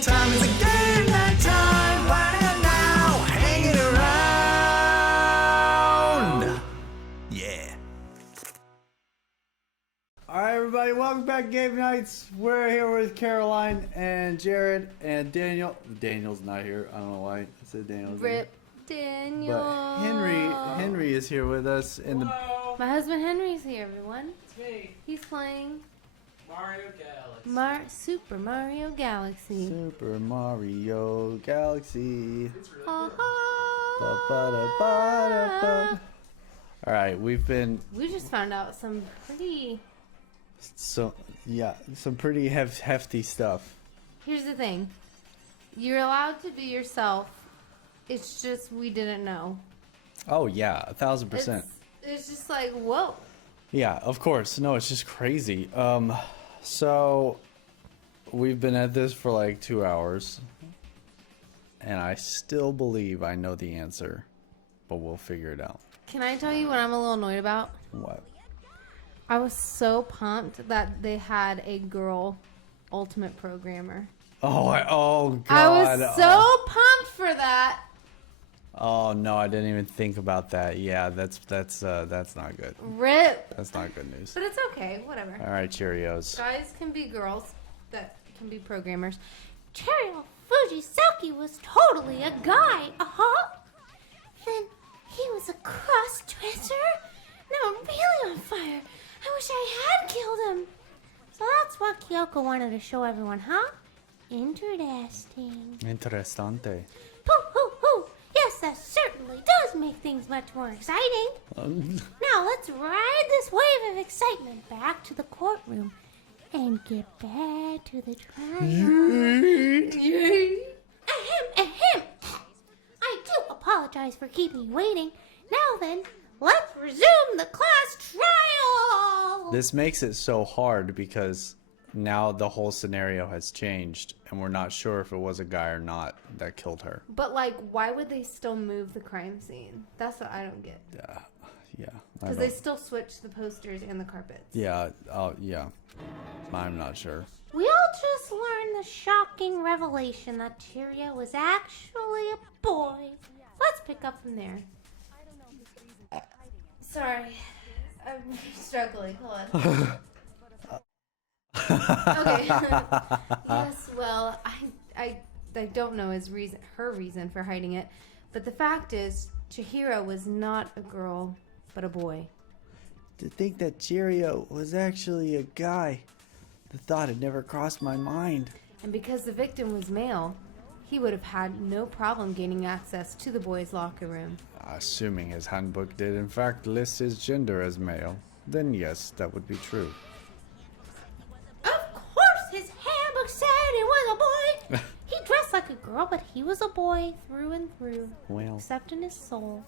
game time is a game night time. Winding up now, hanging around. Yeah. Alright everybody, welcome back to Game Nights. We're here with Caroline and Jared and Daniel. Daniel's not here. I don't know why I said Daniel's Rip Daniel. But Henry is here with us in the My husband Henry's here, everyone. It's me, He's playing Mario Galaxy. Super Mario Galaxy. Super Mario Galaxy. It's really Ba-ba-da-ba-da-ba. Alright, We just found out some pretty... some pretty hefty stuff. Here's the thing. You're allowed to be yourself. It's just we didn't know. Oh yeah, 1,000%. It's just like, whoa. Yeah, of course. No, it's just crazy. So we've been at this for like 2 hours, and I still believe I know the answer, but we'll figure it out. Can I tell you what I'm a little annoyed about? What? I was so pumped that they had a girl ultimate programmer. Oh God! I was so pumped for that. Oh no, I didn't even think about that. Yeah, that's not good. Rip. That's not good news. But it's okay, whatever. All right, Cheerios. Guys can be girls that can be programmers. Cheerio Fujisaki was totally a guy, Then he was a cross-dresser? Now I'm really on fire. I wish I had killed him. So that's what Kyoko wanted to show everyone, huh? Interesting. Interessante. Hoo, hoo, hoo. Yes, that certainly does make things much more exciting. Now let's ride this wave of excitement back to the courtroom and get back to the trial. Ahem. I do apologize for keeping you waiting. Now then, let's resume the class trial. This makes it so hard because now the whole scenario has changed, and we're not sure if it was a guy or not that killed her. But like, why would they still move the crime scene? That's what I don't get. Yeah. Because they still switched the posters and the carpets. Yeah. Yeah. I'm not sure. We all just learned the shocking revelation that Cheerio was actually a boy. Let's pick up from there. Sorry, I'm struggling. Hold on. Okay. Yes, well, I don't know her reason for hiding it, but the fact is, Chihiro was not a girl, but a boy. To think that Cheerio was actually a guy. The thought had never crossed my mind. And because the victim was male, he would have had no problem gaining access to the boys' locker room. Assuming his handbook did in fact list his gender as male, then yes, that would be true. Of course his handbook said he was a boy! He dressed like a girl, but he was a boy through and through. Well. Except in his soul.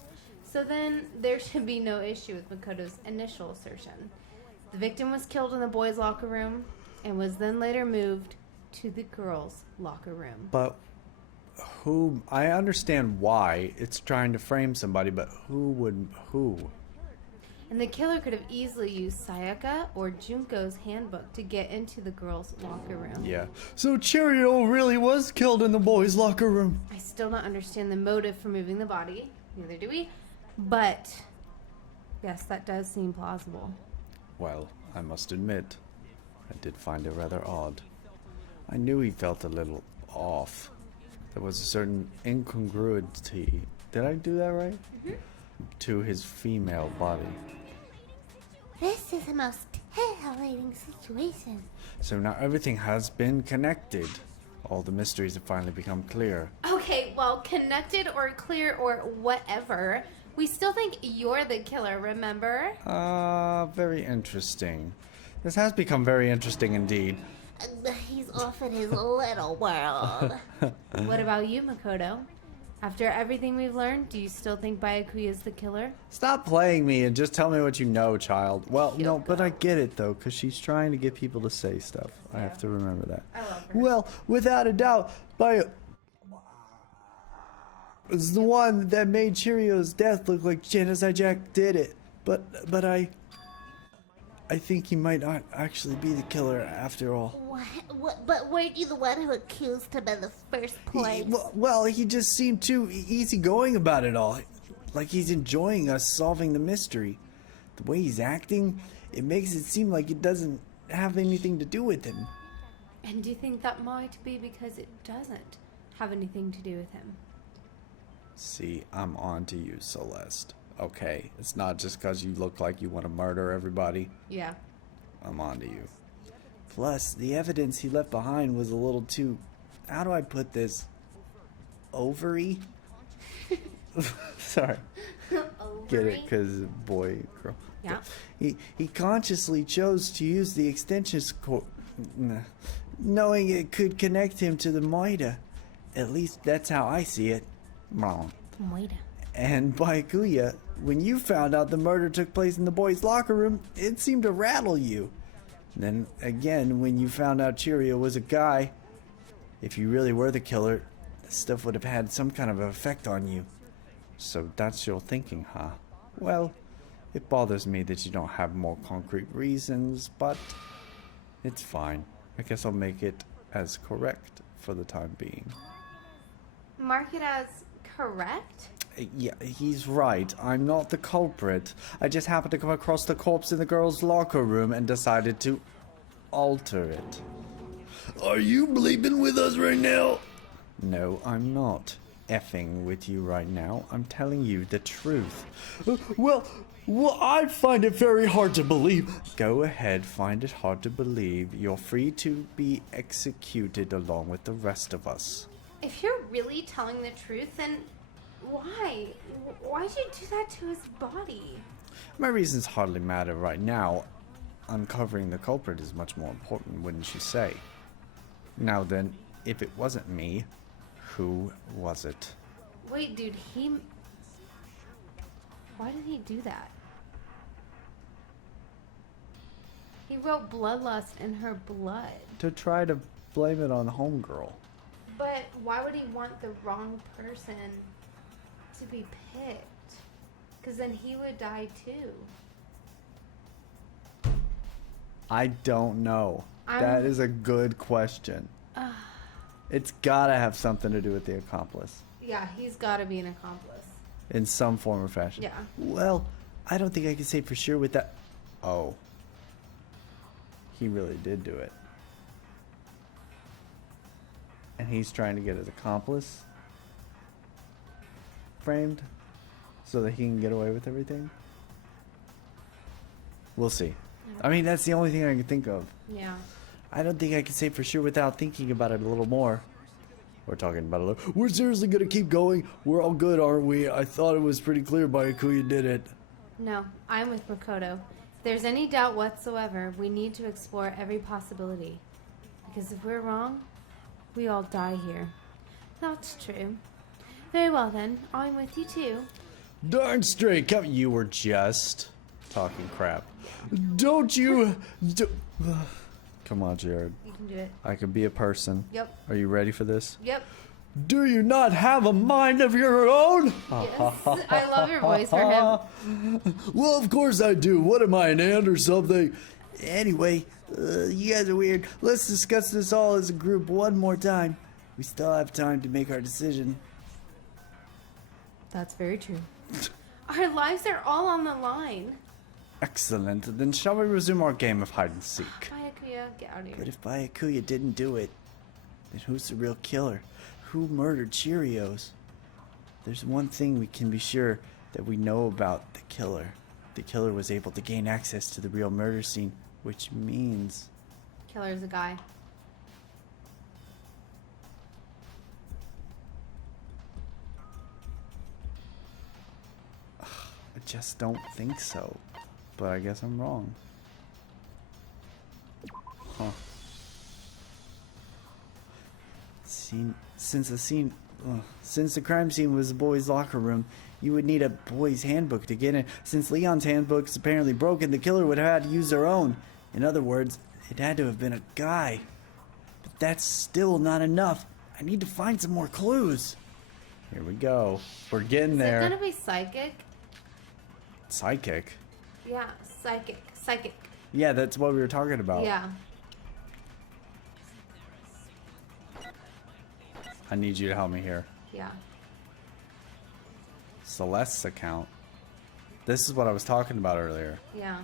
So then, there should be no issue with Makoto's initial assertion. The victim was killed in the boys' locker room, and was then later moved to the girls' locker room. But I understand why it's trying to frame somebody, but who? And the killer could have easily used Sayaka or Junko's handbook to get into the girls' locker room. Yeah. So Cheerio really was killed in the boys' locker room. I still don't understand the motive for moving the body. Neither do we. But, yes, that does seem plausible. Well, I must admit, I did find it rather odd. I knew he felt a little off. There was a certain incongruity. Did I do that right? Mm-hmm. To his female body. This is the most titillating situation. So now everything has been connected. All the mysteries have finally become clear. Okay, well, connected or clear or whatever, we still think you're the killer, remember? Very interesting. This has become very interesting indeed. He's off in his little world. What about you, Makoto? After everything we've learned, do you still think Byakuya is the killer? Stop playing me and just tell me what you know, child. Well, no, but I get it, though, because she's trying to get people to say stuff. Yeah. I have to remember that. I love her. Well, without a doubt, is the one that made Cheerio's death look like Genocide Jack did it. But I think he might not actually be the killer after all. What? But weren't you the one who accused him in the first place? Well, he just seemed too easygoing about it all. Like he's enjoying us solving the mystery. The way he's acting, it makes it seem like it doesn't have anything to do with him. And do you think that might be because it doesn't have anything to do with him? See, I'm on to you, Celeste. Okay, it's not just because you look like you want to murder everybody. Yeah. I'm on to you. Plus, the evidence he left behind was a little too... How do I put this? Ovary? Sorry. Get it? Because boy, girl. Yeah. He consciously chose to use the extension cord, knowing it could connect him to the Moida. At least that's how I see it. Wrong. Moida. And Byakuya, when you found out the murder took place in the boys' locker room, it seemed to rattle you. Then again, when you found out Cheerio was a guy, if you really were the killer, this stuff would have had some kind of effect on you. So that's your thinking, huh? Well, it bothers me that you don't have more concrete reasons, but it's fine. I guess I'll make it as correct for the time being. Mark it as correct? Yeah, he's right. I'm not the culprit. I just happened to come across the corpse in the girls' locker room and decided to alter it. Are you bleeping with us right now? No, I'm not effing with you right now. I'm telling you the truth. Well, I find it very hard to believe. Go ahead, find it hard to believe. You're free to be executed along with the rest of us. If you're really telling the truth, then why? Why'd you do that to his body? My reasons hardly matter right now. Uncovering the culprit is much more important, wouldn't you say? Now then, if it wasn't me, who was it? Wait, dude, why did he do that? He wrote bloodlust in her blood. To try to blame it on Homegirl. But why would he want the wrong person to be picked? Because then he would die too. I don't know. That is a good question. It's gotta have something to do with the accomplice. Yeah, he's got to be an accomplice. In some form or fashion. Yeah. Well, I don't think I can say for sure with that. Oh. He really did do it. And he's trying to get his accomplice framed so that he can get away with everything. We'll see. I mean, that's the only thing I can think of. Yeah. I don't think I can say for sure without thinking about it a little more. We're talking about it a little. We're seriously gonna keep going? We're all good, aren't we? I thought it was pretty clear Byakuya did it. No, I'm with Makoto. If there's any doubt whatsoever, we need to explore every possibility. Because if we're wrong, we all die here. That's true. Very well then, I'm with you too. Darn straight, you were just talking crap. Don't you... Come on, Jared. You can do it. I can be a person. Yep. Are you ready for this? Yep. Do you not have a mind of your own? Yes. I love your voice for him. Well, of course I do. What am I, an ant or something? Anyway, you guys are weird. Let's discuss this all as a group one more time. We still have time to make our decision. That's very true. Our lives are all on the line. Excellent. Then shall we resume our game of hide and seek? Byakuya, get out of here. But if Byakuya didn't do it, then who's the real killer? Who murdered Cheerios? There's one thing we can be sure that we know about the killer. The killer was able to gain access to the real murder scene, which means... Killer's a guy. I just don't think so. But I guess I'm wrong. Huh. Since the crime scene was the boys' locker room, you would need a boys' handbook to get in. Since Leon's handbook is apparently broken, the killer would have had to use their own. In other words, it had to have been a guy. But that's still not enough. I need to find some more clues. Here we go. We're getting there. Is it gonna be psychic? Psychic? Yeah, psychic. Psychic. Yeah, that's what we were talking about. Yeah. I need you to help me here. Yeah. Celeste's account. This is what I was talking about earlier. Yeah.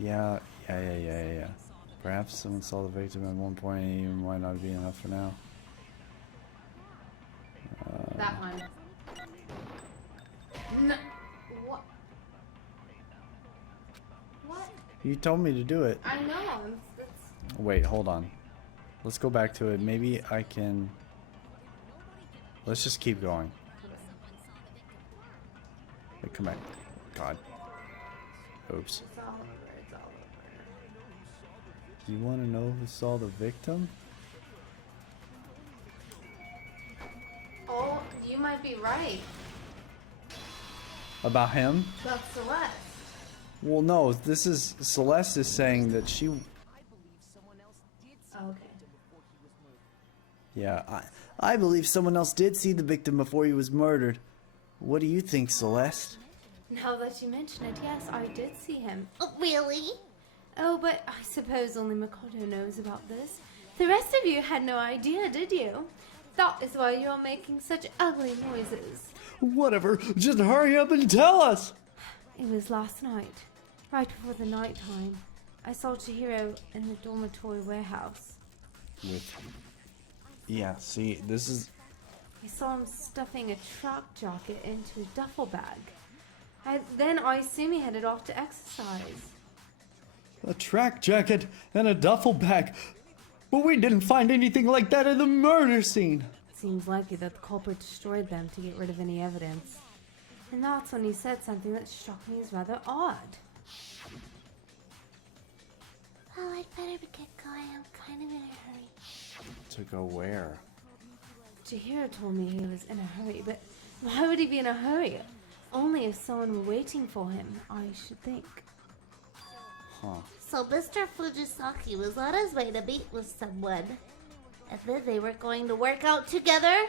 Yeah. Perhaps someone saw the victim at one point and even might not be enough for now. That one. No. What? What? You told me to do it. I know. Wait, hold on. Let's go back to it. Maybe I can... Let's just keep going. Wait, come back. God. Oops. It's all over. It's all over. Do you want to know who saw the victim? Oh, you might be right. About him? About Celeste. Well, no. This is... Celeste is saying that she... Oh, okay. Yeah, I believe someone else did see the victim before he was murdered. What do you think, Celeste? Now that you mention it, yes, I did see him. Oh, really? Oh, but I suppose only Makoto knows about this. The rest of you had no idea, did you? That is why you're making such ugly noises. Whatever, just hurry up and tell us! It was last night, right before the night time. I saw Chihiro in the dormitory warehouse. Yeah, see, this is... I saw him stuffing a track jacket into a duffel bag. Then I assume he headed off to exercise. A track jacket and a duffel bag. But we didn't find anything like that in the murder scene. It seems likely that the culprit destroyed them to get rid of any evidence. And that's when he said something that struck me as rather odd. Well, I'd better get going. I'm kind of in a hurry. To go where? Chihiro told me he was in a hurry, but why would he be in a hurry? Only if someone were waiting for him, I should think. Huh. So Mr. Fujisaki was on his way to meet with someone. And then they were going to work out together?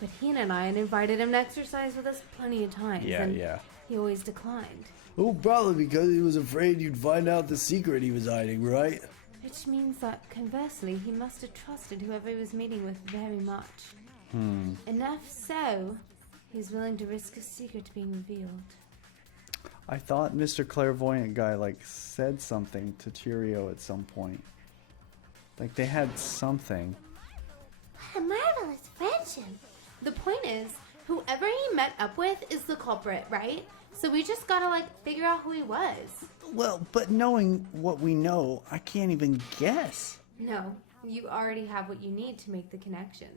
But Hina and I had invited him to exercise with us plenty of times, and Yeah. he always declined. Oh, probably because he was afraid you'd find out the secret he was hiding, right? Which means that, conversely, he must have trusted whoever he was meeting with very much. Enough so, he was willing to risk his secret being revealed. I thought Mr. Clairvoyant guy, said something to Cheerio at some point. Like, they had something. What a marvelous friendship. The point is, whoever he met up with is the culprit, right? So we just gotta, figure out who he was. Well, but knowing what we know, I can't even guess. No, you already have what you need to make the connection.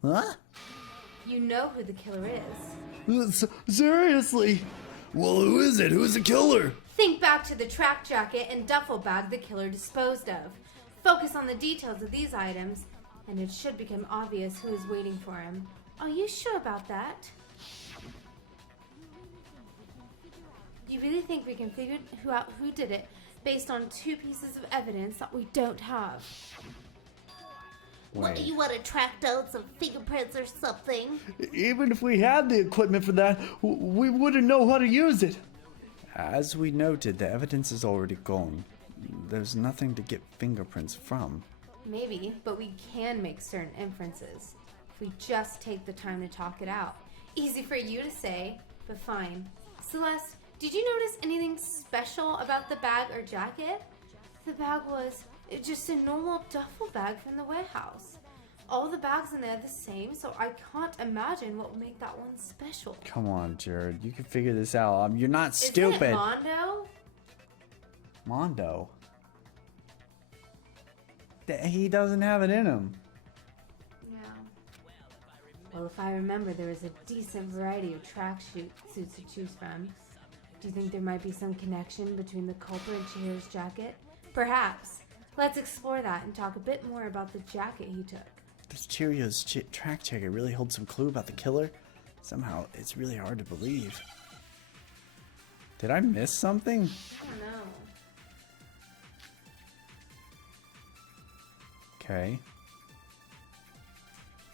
Huh? You know who the killer is. Seriously? Well, who is it? Who's the killer? Think back to the track jacket and duffel bag the killer disposed of. Focus on the details of these items, and it should become obvious who is waiting for him. Are you sure about that? You really think we can figure out who did it based on two pieces of evidence that we don't have? What, you want to track down some fingerprints or something? Even if we had the equipment for that, we wouldn't know how to use it. As we noted, the evidence is already gone. There's nothing to get fingerprints from. Maybe, but we can make certain inferences. If we just take the time to talk it out. Easy for you to say, but fine. Celeste, did you notice anything special about the bag or jacket? The bag was just a normal duffel bag from the warehouse. All the bags in there are the same, so I can't imagine what would make that one special. Come on, Jared. You can figure this out. You're not stupid. Isn't it Mondo? Mondo? He doesn't have it in him. Yeah. Well, if I remember, there was a decent variety of track suits to choose from. Do you think there might be some connection between the culprit and Chihiro's jacket? Perhaps. Let's explore that and talk a bit more about the jacket he took. Does Cheerios track jacket really hold some clue about the killer? Somehow, it's really hard to believe. Did I miss something? I don't know. Okay.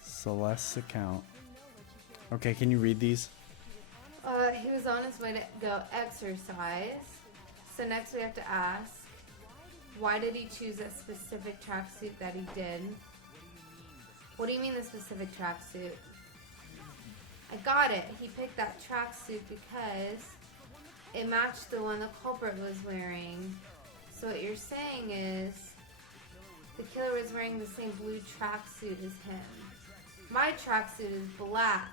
Celeste's account. Okay, can you read these? He was on his way to go exercise. So next we have to ask, why did he choose that specific tracksuit that he did? What do you mean the specific tracksuit? I got it. He picked that tracksuit because it matched the one the culprit was wearing. So what you're saying is the killer was wearing the same blue tracksuit as him. My tracksuit is black.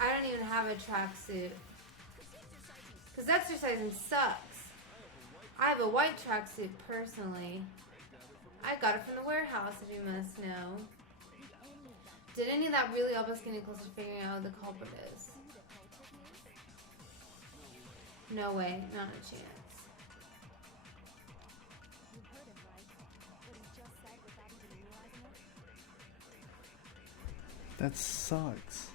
I don't even have a tracksuit. Because exercising sucks. I have a white tracksuit personally. I got it from the warehouse, if you must know. Did any of that really help us getting closer to figuring out who the culprit is? No way, not a chance. That sucks.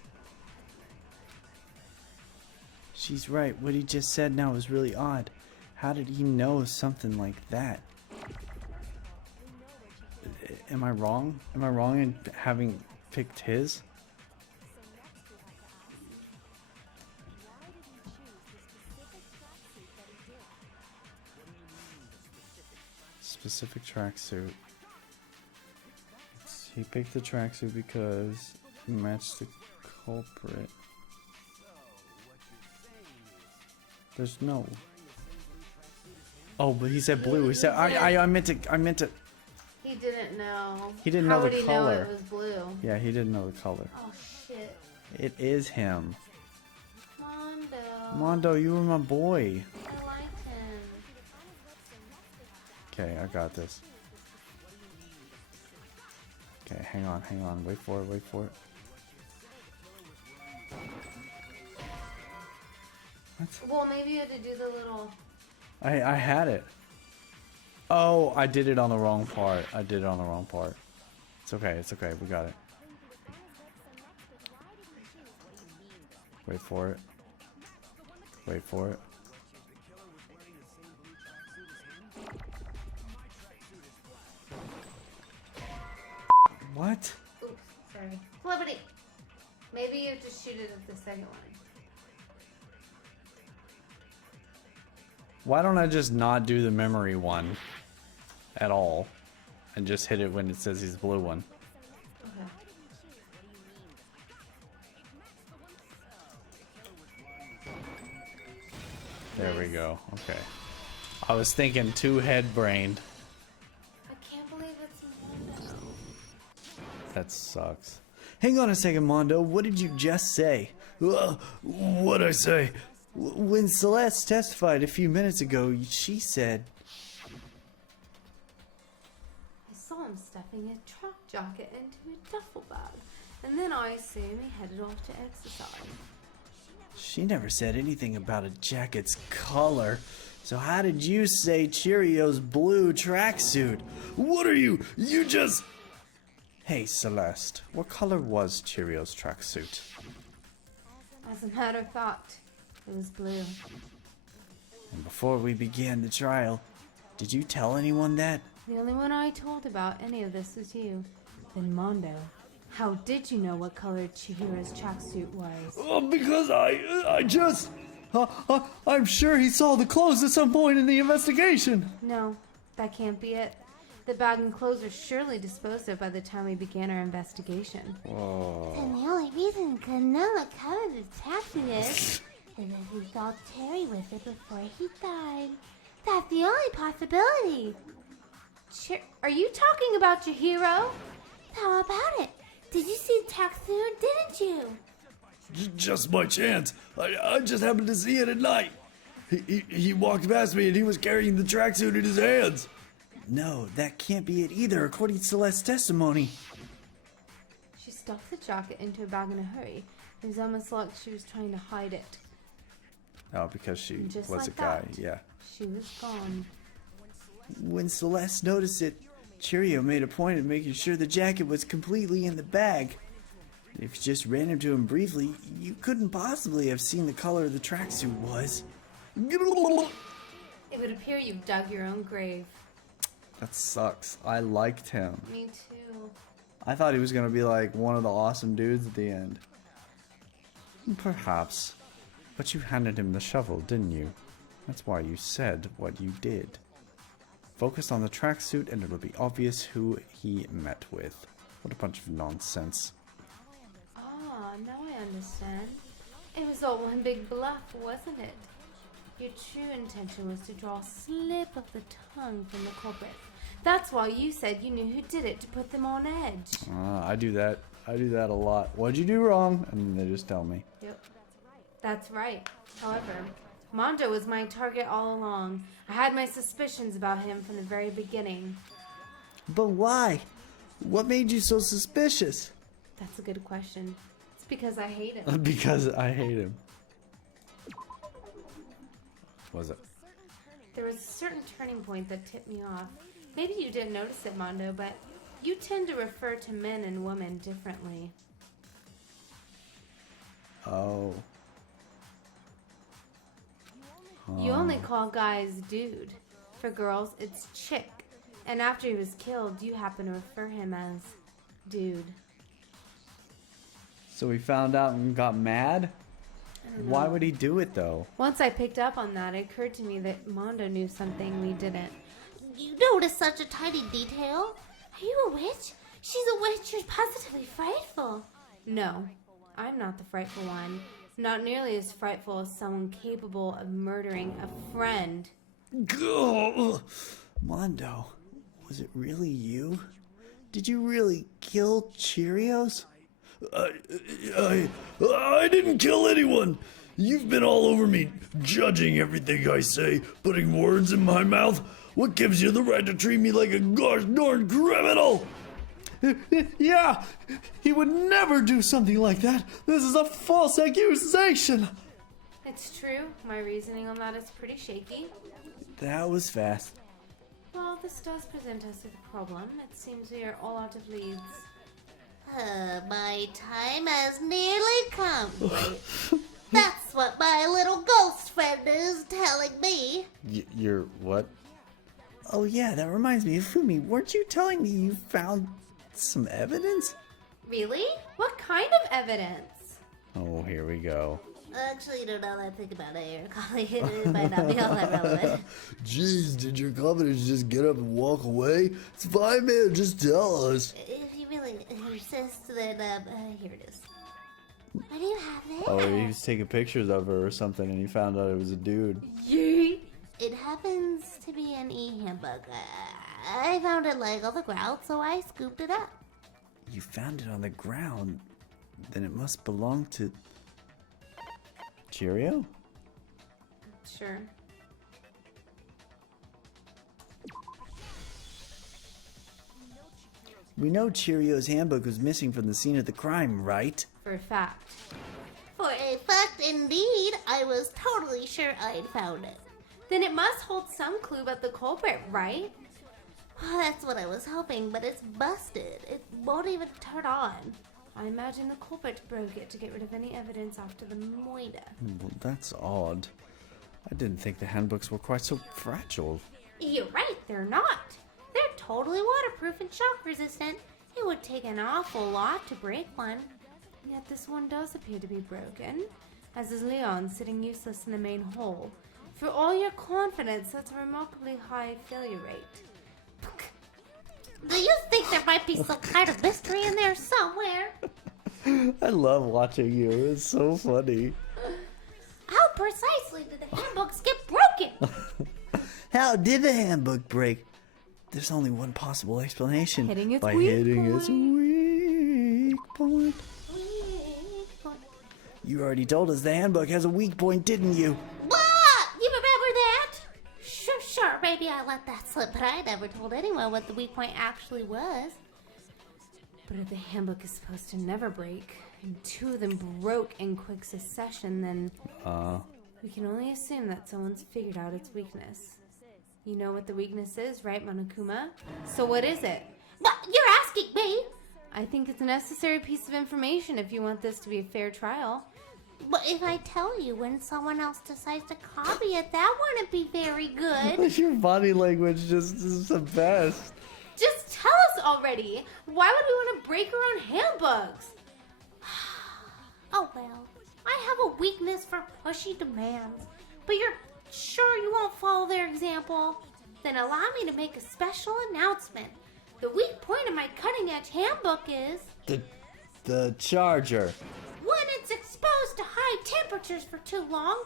She's right. What he just said now was really odd. How did he know something like that? Am I wrong? Am I wrong in having picked his? Specific tracksuit. He picked the tracksuit because it matched the culprit. There's no. Oh, but he said blue. He said I meant to. He didn't know. He didn't How know would the he color. know it was blue? Yeah, he didn't know the color. Oh shit. It is him. Mondo. Mondo, you were my boy. I liked him. Okay, I got this. Okay, hang on. Wait for it. What? Well, maybe you had to do the little. I had it. Oh, I did it on the wrong part. It's okay. We got it. Wait for it. What? Oops, sorry. Flippity. Maybe you have to shoot it at the second one. Why don't I just not do the memory one at all and just hit it when it says he's the blue one? Okay. There we go. Okay. I was thinking too head-brained. I can't believe it's Mondo. That sucks. Hang on a second, Mondo. What did you just say? What'd I say? When Celeste testified a few minutes ago, she said... I saw him stuffing a truck jacket into a duffel bag, and then I assume he headed off to exercise. She never said anything about a jacket's color. So how did you say Cheerios blue tracksuit? What are you? You just... Hey, Celeste, what color was Cheerios tracksuit? As a matter of fact, it was blue. And before we began the trial, did you tell anyone that? The only one I told about any of this was you. Then Mondo. How did you know what color Chihiro's tracksuit was? Because I'm sure he saw the clothes at some point in the investigation. No, that can't be it. The bag and clothes were surely disposed of by the time we began our investigation. And the only reason he could know what color the tattoo is that he saw Terry with it before he died. That's the only possibility. Are you talking about Chihiro? How about it? Did you see Tatsu, didn't you? Just by chance. I just happened to see it at night. He walked past me and he was carrying the tracksuit in his hands. No, that can't be it either, according to Celeste's testimony. She stuffed the jacket into a bag in a hurry. It was almost like she was trying to hide it. Oh, because she Just was like a guy, that. yeah. She was gone. When Celeste noticed it, Cheerio made a point of making sure the jacket was completely in the bag. If you just ran into him briefly, you couldn't possibly have seen the color the tracksuit was. It would appear you've dug your own grave. That sucks. I liked him. Me too. I thought he was gonna be like one of the awesome dudes at the end. Perhaps. But you handed him the shovel, didn't you? That's why you said what you did. Focus on the tracksuit and it'll be obvious who he met with. What a bunch of nonsense. Ah, now I understand. It was all one big bluff, wasn't it? Your true intention was to draw a slip of the tongue from the culprit. That's why you said you knew who did it, to put them on edge. I do that. I do that a lot. What'd you do wrong? And they just tell me. Yep. That's right. However, Mondo was my target all along. I had my suspicions about him from the very beginning. But why? What made you so suspicious? That's a good question. It's because I hate him. Because I hate him. Was it? There was a certain turning point that tipped me off. Maybe you didn't notice it, Mondo, but you tend to refer to men and women differently. Oh. You only call guys dude. For girls, it's chick. And after he was killed, you happen to refer him as dude. So he found out and got mad? I don't know. Why would he do it though? Once I picked up on that, it occurred to me that Mondo knew something we didn't. You noticed such a tiny detail? Are you a witch? She's a witch. You're positively frightful. No, I'm not the frightful one. Not nearly as frightful as someone capable of murdering a friend. Gah! Mondo, was it really you? Did you really kill Cheerios? I didn't kill anyone. You've been all over me, judging everything I say, putting words in my mouth. What gives you the right to treat me like a gosh darn criminal? Yeah, he would never do something like that. This is a false accusation. It's true. My reasoning on that is pretty shaky. That was fast. Well, this does present us with a problem. It seems we are all out of leads. My time has nearly come. Wait, that's what my little ghost friend is telling me. You're what? Oh yeah, that reminds me of Fumi. Weren't you telling me you found some evidence? Really? What kind of evidence? Oh, here we go. Actually, you know, now that I think about it, your colleague, it might not be all that relevant. Jeez, did your confidence just get up and walk away? It's fine, man. Just tell us. If you really insist, then, here it is. What do you have there? Oh, he was taking pictures of her or something and he found out it was a dude. Yeet! It happens to be an e-handbook. I found it laying on the ground, so I scooped it up. You found it on the ground? Then it must belong to Cheerio? Sure. We know Cheerio's handbook was missing from the scene of the crime, right? For a fact. For a fact, indeed, I was totally sure I'd found it. Then it must hold some clue about the culprit, right? Well, that's what I was hoping, but it's busted. It won't even turn on. I imagine the culprit broke it to get rid of any evidence after the moida. Well, that's odd. I didn't think the handbooks were quite so fragile. You're right, they're not. They're totally waterproof and shock resistant. It would take an awful lot to break one. Yet this one does appear to be broken, as is Leon sitting useless in the main hole. For all your confidence, that's a remarkably high failure rate. Do you think there might be some kind of mystery in there somewhere? I love watching you. It's so funny. How precisely did the handbooks get broken? How did the handbook break? There's only one possible explanation. Hitting its by weak hitting point. its weak point. You already told us the handbook has a weak point, didn't you? What? You remember that? Sure, maybe I let that slip, but I never told anyone what the weak point actually was. But if the handbook is supposed to never break, and two of them broke in quick succession, then we can only assume that someone's figured out its weakness. You know what the weakness is, right, Monokuma? So what is it? What? You're asking me? I think it's a necessary piece of information if you want this to be a fair trial. But if I tell you when someone else decides to copy it, that wouldn't be very good. Your body language just is the best. Just tell us already! Why would we want to break our own handbooks? Oh well. I have a weakness for pushy demands, but you're sure you won't follow their example? Then allow me to make a special announcement. The weak point of my cutting-edge handbook is The charger. when it's exposed to high temperatures for too long,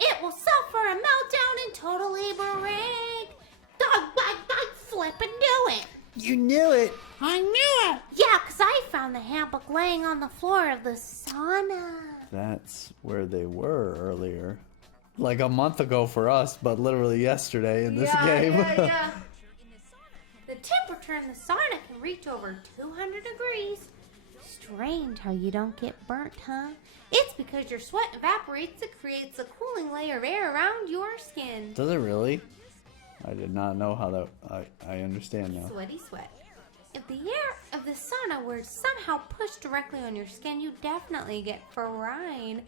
it will suffer a meltdown and totally break. I flippin' knew it. You knew it. I knew it! Yeah, 'cause I found the handbook laying on the floor of the sauna. That's where they were earlier. Like a month ago for us, but literally yesterday in this game. Yeah. The temperature in the sauna can reach over 200 degrees. Strange how you don't get burnt, huh? It's because your sweat evaporates and creates a cooling layer of air around your skin. Does it really? I did not know how that. I understand now. Sweaty sweat. If the air of the sauna were somehow pushed directly on your skin, you'd definitely get fried.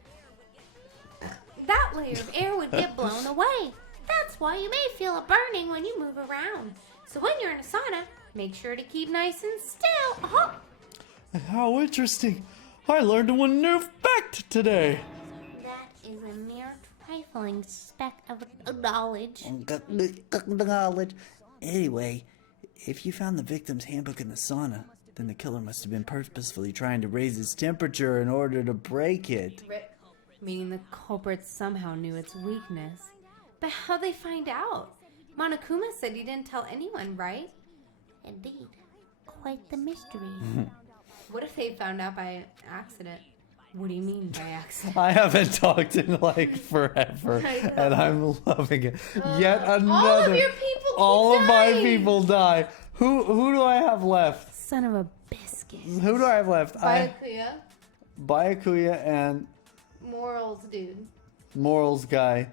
That layer of air would get blown away. That's why you may feel a burning when you move around. So when you're in a sauna, make sure to keep nice and still. How interesting! I learned one new fact today. That is a mere trifling speck of knowledge. Knowledge. Anyway, if you found the victim's handbook in the sauna, then the killer must have been purposefully trying to raise its temperature in order to break it. Meaning the culprit somehow knew its weakness. But how'd they find out? Monokuma said he didn't tell anyone, right? Indeed. Quite the mystery. What if they found out by accident? What do you mean by accident? I haven't talked in like forever, and I'm loving it. Yet another. All of your people keep All of my dying. people die. Who do I have left? Son of a biscuit. Who do I have left? Byakuya. Byakuya and Morals, dude. Morals guy,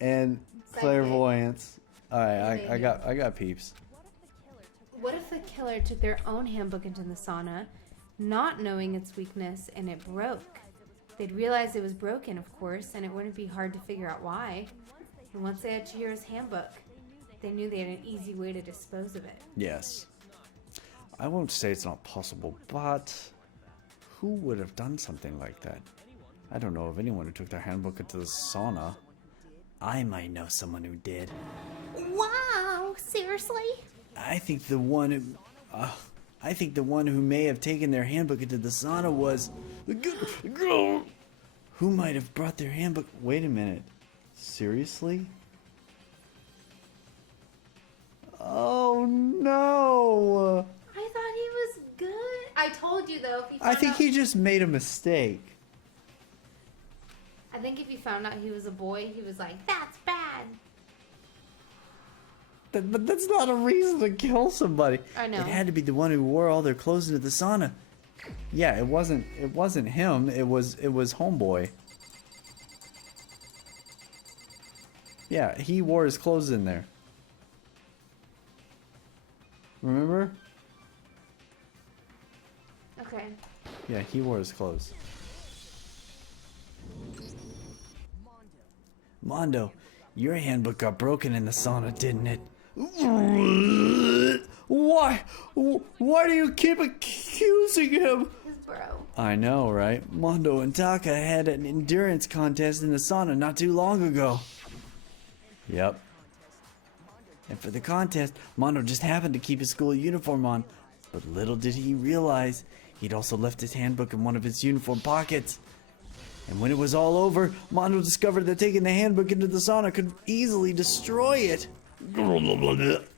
and Psychic. clairvoyance. All right, I Maybe. got peeps. What if the killer took their own handbook into the sauna, not knowing its weakness, and it broke? They'd realize it was broken, of course, and it wouldn't be hard to figure out why. And once they had Chihiro's handbook, they knew they had an easy way to dispose of it. Yes. I won't say it's not possible, but who would have done something like that? I don't know of anyone who took their handbook into the sauna. I might know someone who did. Wow, seriously? I think the one who may have taken their handbook into the sauna was who might have brought their handbook. Wait a minute. Seriously? Oh no! I thought he was good. I told you though. If you I found think out, he just made a mistake. I think if you found out he was a boy, he was like, "That's bad." But that's not a reason to kill somebody. I know. It had to be the one who wore all their clothes into the sauna. Yeah, it wasn't him. It was homeboy. Yeah, he wore his clothes in there. Remember? Okay. Yeah, he wore his clothes. Mondo, your handbook got broken in the sauna, didn't it? Why? Why do you keep accusing him? His bro. I know, right? Mondo and Taka had an endurance contest in the sauna not too long ago. Yep. And for the contest, Mondo just happened to keep his school uniform on. But little did he realize, he'd also left his handbook in one of his uniform pockets. And when it was all over, Mondo discovered that taking the handbook into the sauna could easily destroy it.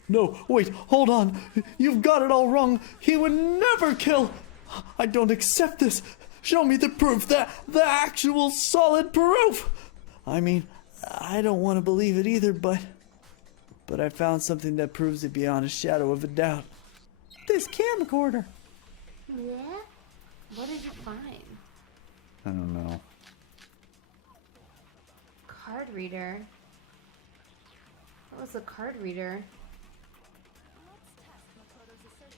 No, wait, hold on. You've got it all wrong. He would never kill. I don't accept this. Show me the proof, the actual solid proof. I mean, I don't want to believe it either, but I found something that proves it beyond a shadow of a doubt. This camcorder. Yeah. What did you find? I don't know. Card reader. What was the card reader?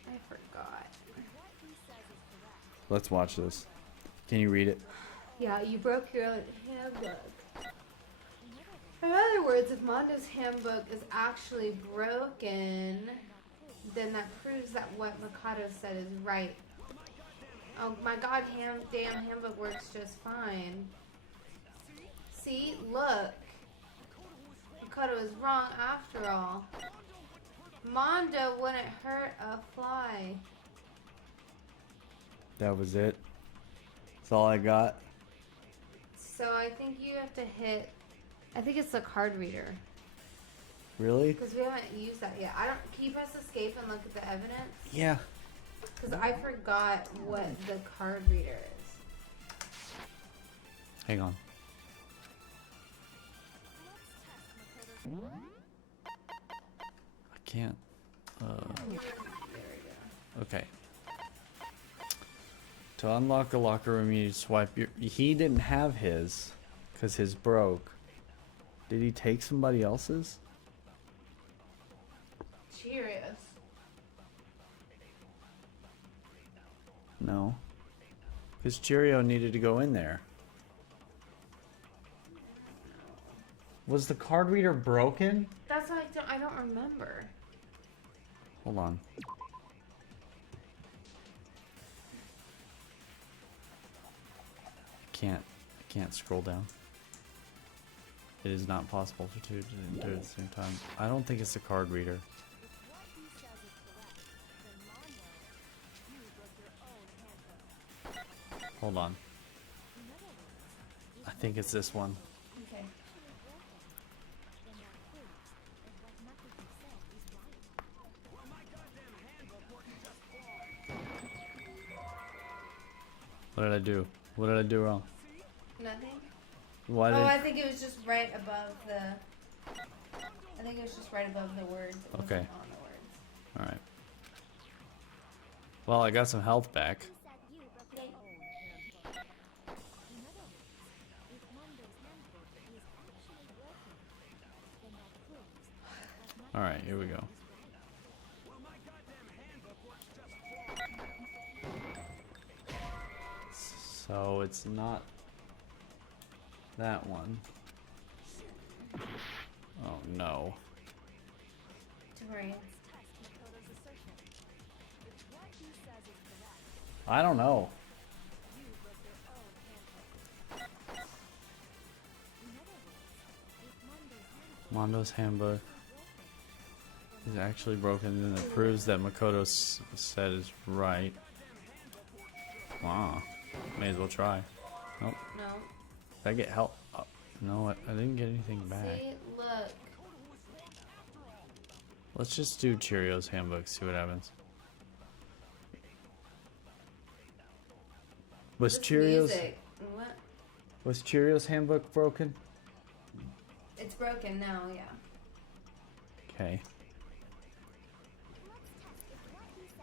I forgot. Let's watch this. Can you read it? Yeah, you broke your own handbook. In other words, if Mondo's handbook is actually broken, then that proves that what Mikado said is right. Oh my god, damn handbook works just fine. See, look. Makoto was wrong after all. Mondo wouldn't hurt a fly. That was it. That's all I got. So I think you have to hit. I think it's the card reader. Really? Because we haven't used that yet. I don't. Can you press escape and look at the evidence? Yeah. Because I forgot what the card reader is. Hang on. I can't. Okay. To unlock a locker room, you swipe your. He didn't have his, because his broke. Did he take somebody else's? Cheerios. No. Because Cheerio needed to go in there. Was the card reader broken? That's why I don't remember. Hold on. I can't scroll down. It is not possible for two to do it at the same time. I don't think it's a card reader. Hold on. I think it's this one. Okay. What did I do? What did I do wrong? Nothing? Why Oh, did... I think it was just right above the. I think it was just right above the words. It wasn't Okay. on the words. Alright. Well, I got some health back. Alright, here we go. So it's not that one. Oh no. Tori. I don't know. Mondo's handbook is actually broken, and it proves that Makoto said is right. Wow. May as well try. Nope. No. Did I get help? Oh, no, I didn't get anything back. See, look. Let's just do Cheerios handbook, see what happens. Was This Cheerios music. What? was Cheerios handbook broken? It's broken now, yeah. Okay.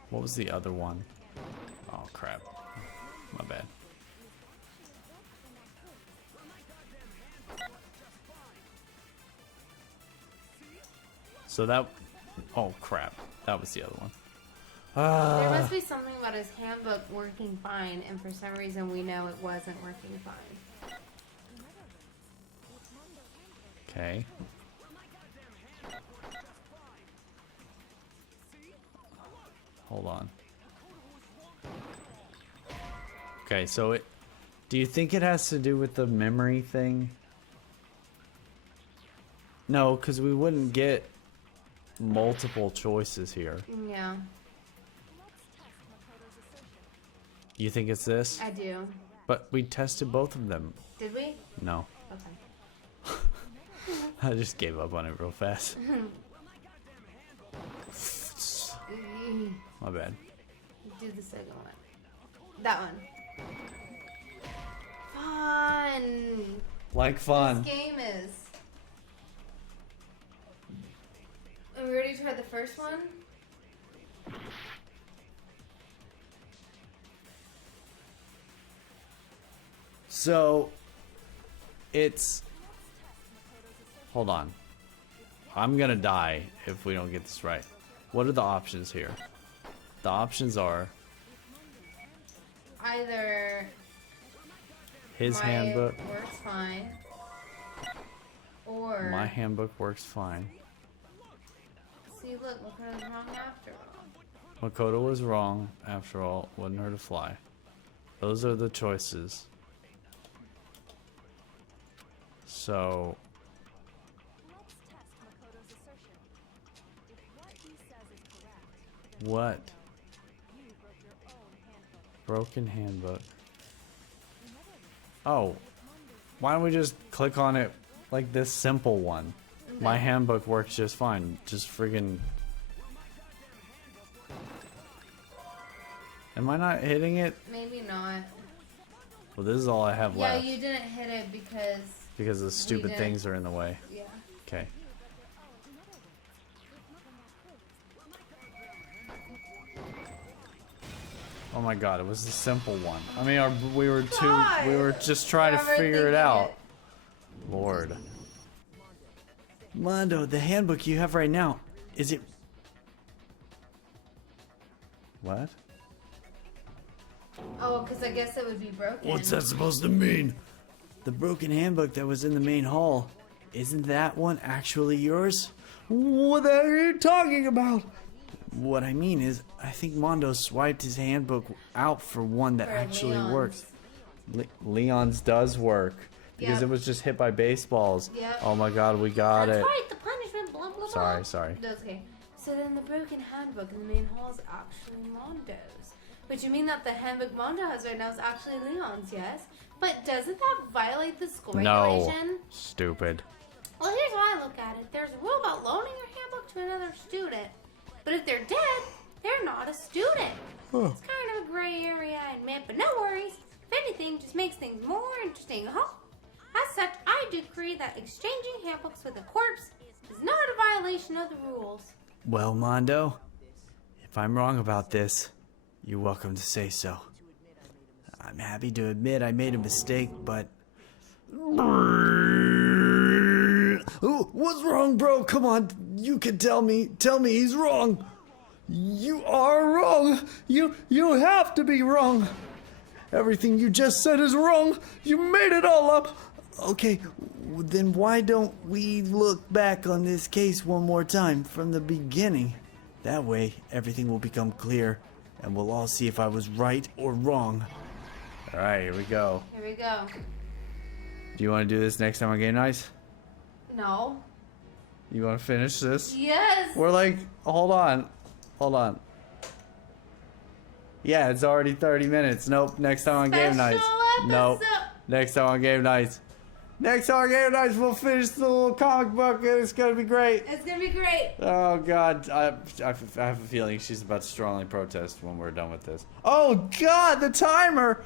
What was the other one? Oh crap. My bad. So that... Oh crap. That was the other one. There must be something about his handbook working fine, and for some reason we know it wasn't working fine. Okay. Hold on. Okay, so it... Do you think it has to do with the memory thing? No, because we wouldn't get multiple choices here. Yeah, You think it's this? I do. But we tested both of them. Did we? No. Okay. I just gave up on it real fast. My bad. Do the second one. That one. Fun. Like fun. This game is. And we already tried the first one? So, it's... Hold on. I'm gonna die if we don't get this right. What are the options here? The options are Either his my handbook. works fine, or My handbook works fine. see, look what was wrong after all. Makoto was wrong, after all, wouldn't hurt a fly. Those are the choices. So... What? Broken handbook. Oh. Why don't we just click on it like this simple one? Okay. My handbook works just fine. Just friggin'... Am I not hitting it? Maybe not. Well, this is all I have Yeah, left. you didn't hit it because The stupid didn't- things are in the way. yeah. Okay. Oh my god, it was the simple one. I mean, we were just trying to figure it out. Lord. Mondo, the handbook you have right now, is it... What? Oh, because I guess it would be broken. What's that supposed to mean? The broken handbook that was in the main hall, isn't that one actually yours? What the hell are you talking about? What I mean is, I think Mondo swiped his handbook out for one that For actually Leon's. works. Leon's does work. Because Yep. it was just hit by baseballs. Yep. Oh my god, we got That's it. right, the punishment, blah, blah, blah. Sorry. That's okay. So then the broken handbook in the main hall is actually Mondo's. Which you mean that the handbook Mondo has right now is actually Leon's, yes? But doesn't that violate the school No. regulation? Stupid. Well, here's how I look at it. There's a rule about loaning your handbook to another student. But if they're dead, they're not a student. It's kind of a gray area, I admit, but no worries. If anything, just makes things more interesting, huh? As such, I decree that exchanging handbooks with a corpse is not a violation of the rules. Well, Mondo, if I'm wrong about this, you're welcome to say so. I'm happy to admit I made a mistake, but... Oh, what's wrong, bro? Come on, you can tell me. Tell me he's wrong. You are wrong. You have to be wrong. Everything you just said is wrong. You made it all up. Okay, then why don't we look back on this case one more time from the beginning? That way, everything will become clear, and we'll all see if I was right or wrong. Alright, here we go. Here we go. Do you want to do this next time on Game Nights? No. You want to finish this? Yes. We're like, hold on. Yeah, it's already 30 minutes. Nope, next time on Game Nights. Special Nope, episode. next time on Game Nights. Next time on Game Nights, we'll finish the little comic book and it's gonna be great. It's gonna be great. Oh god, I have a feeling she's about to strongly protest when we're done with this. Oh god, the timer!